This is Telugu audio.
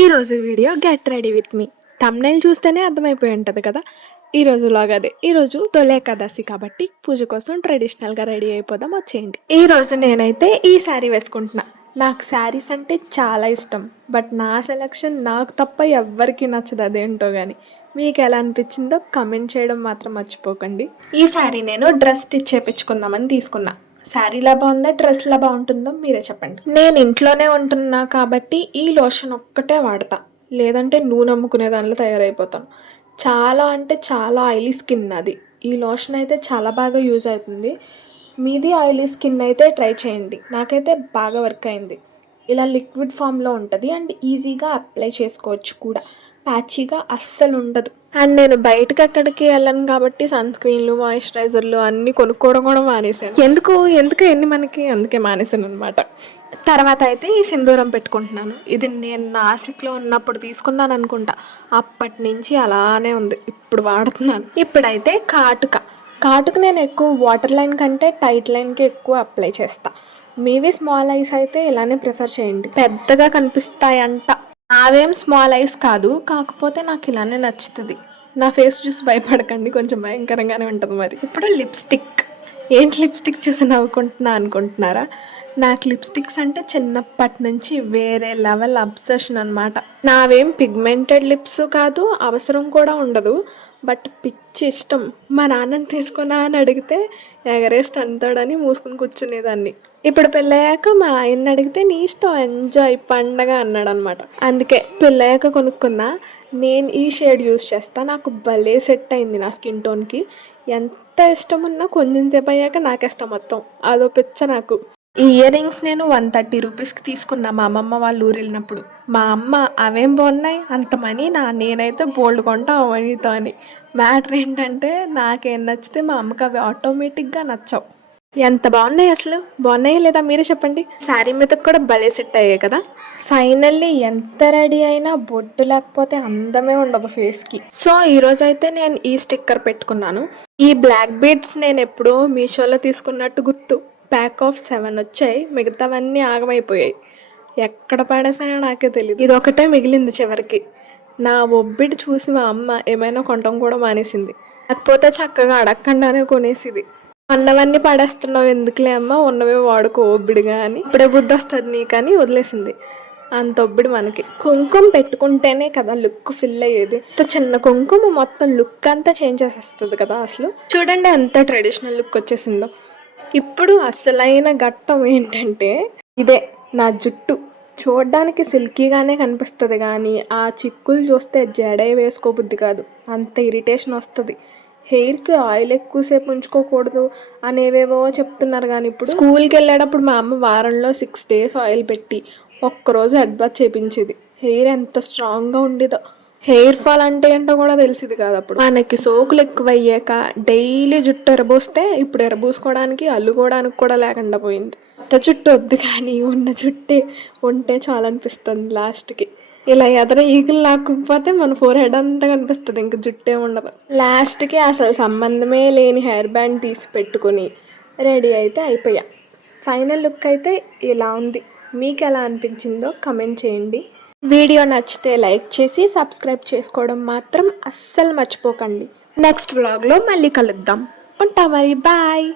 ఈరోజు video get ready with me thumbnail చూస్తేనే అర్థమైపోయి ఉంటుంది కదా. ఈరోజు లాగా అదే. ఈరోజు తొలి ఏకాదశి కాబట్టి పూజ కోసం ట్రెడిషనల్గా రెడీ అయిపోదాం, వచ్చేయండి. ఈరోజు నేనైతే ఈ శారీ వేసుకుంటున్నా. నాకు శారీస్ అంటే చాలా ఇష్టం, బట్ నా సెలెక్షన్ నాకు తప్ప ఎవ్వరికి నచ్చదు, అదేంటో కానీ. మీకు ఎలా అనిపించిందో కమెంట్ చేయడం మాత్రం మర్చిపోకండి. ఈ శారీ నేను డ్రెస్ స్టిచ్ చేయించుకుందామని తీసుకున్నా. శారీలా బాగుందా, డ్రెస్లా బాగుంటుందో మీరే చెప్పండి. నేను ఇంట్లోనే ఉంటున్నా కాబట్టి ఈ లోషన్ ఒక్కటే వాడతా, లేదంటే నూనె అమ్ముకునే దానిలో తయారైపోతాను. చాలా అంటే చాలా ఆయిలీ స్కిన్ అది. ఈ లోషన్ అయితే చాలా బాగా యూజ్ అవుతుంది. మీది ఆయిలీ స్కిన్ అయితే ట్రై చేయండి. నాకైతే బాగా వర్క్ అయింది. ఇలా లిక్విడ్ ఫామ్లో ఉంటుంది అండ్ ఈజీగా అప్లై చేసుకోవచ్చు కూడా. ప్యాచీగా అస్సలు ఉండదు. అండ్ నేను బయటకు అక్కడికి వెళ్ళను కాబట్టి సన్ స్క్రీన్లు, మాయిశ్చరైజర్లు అన్నీ కొనుక్కోవడం కూడా మానేశాను. ఎందుకు ఎన్ని మనకి, అందుకే మానేశాను అనమాట. తర్వాత అయితే ఈ సింధూరం పెట్టుకుంటున్నాను. ఇది నేను నాసిక్లో ఉన్నప్పుడు తీసుకున్నాను అనుకుంటా. అప్పటి నుంచి అలానే ఉంది, ఇప్పుడు వాడుతున్నాను. ఇప్పుడైతే కాటుక నేను ఎక్కువ వాటర్ లైన్ కంటే టైట్ లైన్కి ఎక్కువ అప్లై చేస్తాను. మీవి స్మాల్ ఐస్ అయితే ఇలానే ప్రిఫర్ చేయండి, పెద్దగా కనిపిస్తాయంట. నావేం స్మాల్ ఐస్ కాదు, కాకపోతే నాకు ఇలానే నచ్చుతుంది. నా ఫేస్ చూసి భయపడకండి, కొంచెం భయంకరంగానే ఉంటుంది. మరి ఇప్పుడు లిప్స్టిక్. ఏంటి లిప్స్టిక్ చూసి నవ్వుకుంటున్నా అనుకుంటున్నారా? నాకు లిప్స్టిక్స్ అంటే చిన్నప్పటి నుంచి వేరే లెవెల్ అబ్సెషన్ అనమాట. నావేం పిగ్మెంటెడ్ లిప్స్ కాదు, అవసరం కూడా ఉండదు, బట్ పిచ్చి ఇష్టం. మా నాన్నని తీసుకున్నా అని అడిగితే ఎగరేసి తంతాడని మూసుకుని కూర్చునేదాన్ని. ఇప్పుడు పెళ్ళయ్యాక మా ఆయన్ని అడిగితే నీ ఇష్టం, ఎంజాయ్, పండగ అన్నాడు అనమాట. అందుకే పెళ్ళయ్యాక కొనుక్కున్నా. నేను ఈ షేడ్ యూస్ చేస్తా, నాకు భలే సెట్ అయింది నా స్కిన్ టోన్కి. ఎంత ఇష్టం ఉన్నా కొంచెం సేపు అయ్యాక నాకేస్తా మొత్తం, అదో పిచ్చ నాకు. ఈ ఇయర్ రింగ్స్ నేను 130 రూపీస్కి తీసుకున్నా మా అమ్మమ్మ వాళ్ళు ఊరు వెళ్ళినప్పుడు. మా అమ్మ అవేం బాగున్నాయి అంత మనీ నేనైతే బోల్డ్ కొంటా మనీతో అని. మ్యాటర్ ఏంటంటే నాకేం నచ్చితే మా అమ్మకి అవి ఆటోమేటిక్గా నచ్చవు. ఎంత బాగున్నాయి అసలు, బాగున్నాయా లేదా మీరే చెప్పండి. శారీ మీదకి కూడా భలే సెట్ అయ్యాయి కదా. ఫైనల్లీ ఎంత రెడీ అయినా బొట్టు లేకపోతే అందమే ఉండదు ఫేస్కి. సో ఈరోజు అయితే నేను ఈ స్టిక్కర్ పెట్టుకున్నాను. ఈ బ్లాక్ బీడ్స్ నేను ఎప్పుడో మీషోలో తీసుకున్నట్టు గుర్తు. ప్యాక్ ఆఫ్ 7 వచ్చాయి, మిగతావన్నీ ఆగమైపోయాయి. ఎక్కడ పడేసాయో నాకే తెలియదు. ఇది ఒకటే మిగిలింది చివరికి. నా ఒబ్బిడి చూసి మా అమ్మ ఏమైనా కొనటం కూడా మానేసింది, లేకపోతే చక్కగా అడగకుండానే కొనేసిది. అన్నవన్నీ పడేస్తున్నావు ఎందుకులే అమ్మ, ఉన్నవే వాడుకో ఒబ్బిడిగా అని. ఇప్పుడే బుద్ధి వస్తుంది నీకని వదిలేసింది. అంత ఒబ్బిడి మనకి. కుంకుమ పెట్టుకుంటేనే కదా లుక్ ఫిల్ అయ్యేది. చిన్న కుంకుమ మొత్తం లుక్ అంతా చేంజ్ చేసేస్తుంది కదా. అసలు చూడండి ఎంత ట్రెడిషనల్ లుక్ వచ్చేసిందో. ఇప్పుడు అసలైన ఘట్టం ఏంటంటే ఇదే, నా జుట్టు. చూడడానికి సిల్కీగానే కనిపిస్తుంది కానీ ఆ చిక్కులు చూస్తే జడే వేసుకోబుద్ధి కాదు, అంత ఇరిటేషన్ వస్తుంది. హెయిర్కి ఆయిల్ ఎక్కువసేపు ఉంచుకోకూడదు అనేవేవో చెప్తున్నారు. కానీ ఇప్పుడు స్కూల్కి వెళ్ళేటప్పుడు మా అమ్మ వారంలో 6 days ఆయిల్ పెట్టి ఒక్కరోజు హెడ్ బాత్ చేపించేది. హెయిర్ ఎంత స్ట్రాంగ్గా ఉండేదో. హెయిర్ ఫాల్ అంటే ఏంటో కూడా తెలిసింది కాదు అప్పుడు. మనకి సోకులు ఎక్కువయ్యాక డైలీ జుట్టు ఎరబోస్తే ఇప్పుడు ఎరబోసుకోవడానికి అల్లుకోవడానికి కూడా లేకుండా పోయింది. కొత్త జుట్టు వద్దు కానీ ఉన్న జుట్టే ఉంటే చాలా అనిపిస్తుంది లాస్ట్కి. ఇలా ఎదర ఈగలు లాక్కుపోతే మన ఫోర్ హెడ్ అంతా కనిపిస్తుంది, ఇంక జుట్టే ఉండదు. లాస్ట్కి అసలు సంబంధమే లేని హెయిర్ బ్యాండ్ తీసి పెట్టుకుని రెడీ అయితే అయిపోయా. ఫైనల్ లుక్ అయితే ఇలా ఉంది. మీకు ఎలా అనిపించిందో కమెంట్ చేయండి. వీడియో నచ్చితే లైక్ చేసి సబ్స్క్రైబ్ చేసుకోవడం మాత్రం అస్సలు మర్చిపోకండి. నెక్స్ట్ వ్లాగ్లో మళ్ళీ కలుద్దాం. ఉంటా మరి, బాయ్.